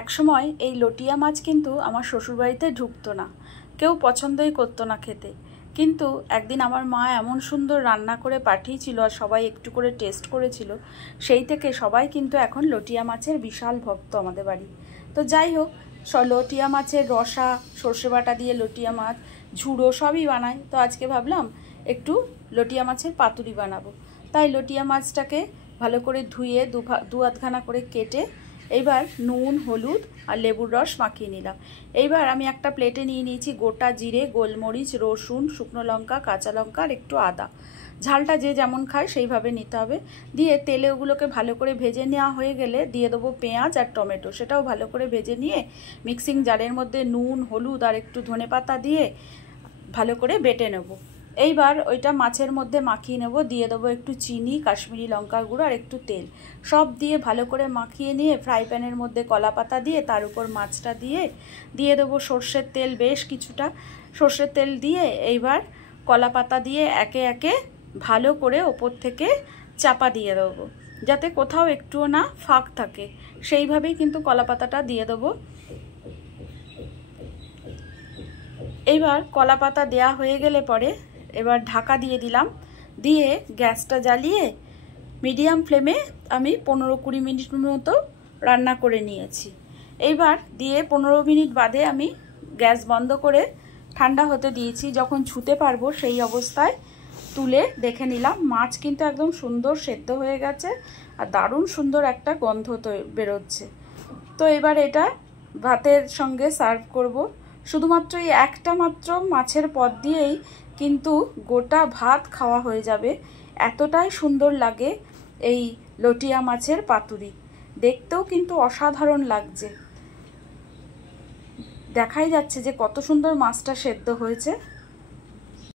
একসময় এই লটিয়া মাছ কিন্তু আমার শ্বশুরবাড়িতে ঢুকতো না, কেউ পছন্দই করতো না খেতে। কিন্তু একদিন আমার মা এমন সুন্দর রান্না করে পাঠিয়েছিল আর সবাই একটু করে টেস্ট করেছিল, সেই থেকে সবাই কিন্তু এখন লটিয়া মাছের বিশাল ভক্ত আমাদের বাড়ি। তো যাই হোক, লটিয়া মাছের রসা, সর্ষে বাটা দিয়ে লটিয়া মাছ, ঝুড়ো সবই বানায়। তো আজকে ভাবলাম একটু লটিয়া মাছের পাতুরি বানাবো। তাই লটিয়া মাছটাকে ভালো করে ধুয়ে দু আধখানা করে কেটে এইবার নুন, হলুদ আর লেবুর রস মাখিয়ে নিলাম। এইবার আমি একটা প্লেটে নিয়ে নিয়েছি গোটা জিরে, গোলমরিচ, রসুন, শুকনো লঙ্কা, কাঁচা লঙ্কা আর একটু আদা। ঝালটা যে যেমন খায় সেইভাবে নিতে হবে। দিয়ে তেলে ওগুলোকে ভালো করে ভেজে নেওয়া হয়ে গেলে দিয়ে দেবো পেঁয়াজ আর টমেটো, সেটাও ভালো করে ভেজে নিয়ে মিক্সিং জারের মধ্যে নুন, হলুদ আর একটু ধনেপাতা দিয়ে ভালো করে বেটে নেব। এইবার ওইটা মাছের মধ্যে মাখিয়ে নেব। দিয়ে দেবো একটু চিনি, কাশ্মীরি লঙ্কার গুঁড়ো আর একটু তেল, সব দিয়ে ভালো করে মাখিয়ে নিয়ে ফ্রাই প্যানের মধ্যে কলা পাতা দিয়ে তার উপর মাছটা দিয়ে দেবো সর্ষের তেল, বেশ কিছুটা সর্ষের তেল দিয়ে এইবার কলা পাতা দিয়ে একে একে ভালো করে ওপর থেকে চাপা দিয়ে দেবো, যাতে কোথাও একটুও না ফাঁক থাকে। সেইভাবেই কিন্তু কলা পাতাটা দিয়ে দেবো। এইবার কলা পাতা দেয়া হয়ে গেলে পরে এবার ঢাকা দিয়ে দিলাম। দিয়ে গ্যাসটা জ্বালিয়ে মিডিয়াম ফ্লেমে আমি 15-20 মিনিট মতো রান্না করে নিয়েছি। এইবার দিয়ে 15 মিনিট বাদে আমি গ্যাস বন্ধ করে ঠান্ডা হতে দিয়েছি। যখন ছুতে পারবো সেই অবস্থায় তুলে দেখে নিলাম মাছ কিন্তু একদম সুন্দর সেদ্ধ হয়ে গেছে আর দারুণ সুন্দর একটা গন্ধ তো বেরোচ্ছে। তো এবার এটা ভাতের সঙ্গে সার্ভ করব। শুধুমাত্র এই একটা মাত্র মাছের পদ দিয়েই কিন্তু গোটা ভাত খাওয়া হয়ে যাবে, এতটাই সুন্দর লাগে এই লটিয়া মাছের পাতুরি। দেখতেও কিন্তু অসাধারণ লাগছে, দেখাই যাচ্ছে যে কত সুন্দর মাছটা সেদ্ধ হয়েছে।